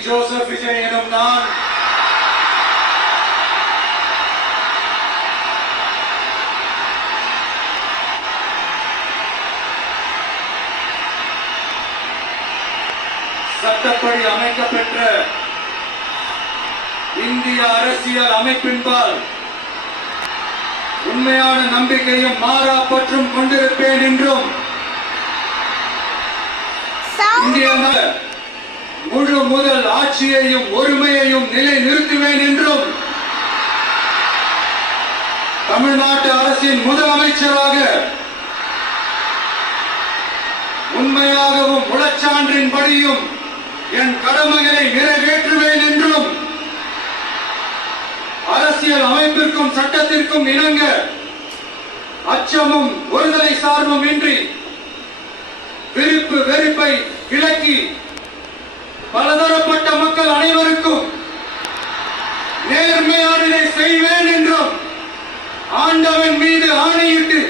Joseph Vijay எனும் நான் சட்டப்படி அமைக்கப்பெற்ற இந்திய அரசியல் அமைப்பின்பால் உண்மையான நம்பிக்கையும் மாறா பற்றும் கொண்டிருப்பேன் என்றும் இந்திய முழு முதல் ஆட்சியையும் ஒருமையையும் நிலை நிறுத்துவேன் என்றும் தமிழ்நாட்டு அரசின் முதலமைச்சராக உண்மையாகவும் உளச்சான்றின்படியும் என் கடமைகளை நிறைவேற்றுவேன் என்றும் அரசியல் அமைப்பிற்கும் சட்டத்திற்கும் இணங்க அச்சமும் ஒருதலை சார்பும் இன்றி விருப்பு வெறுப்பை விலக்கி பலதரப்பட்ட மக்கள் அனைவருக்கும் நேர்மையானதை செய்வேன் என்றும் ஆண்டவன் மீது ஆணையிட்டு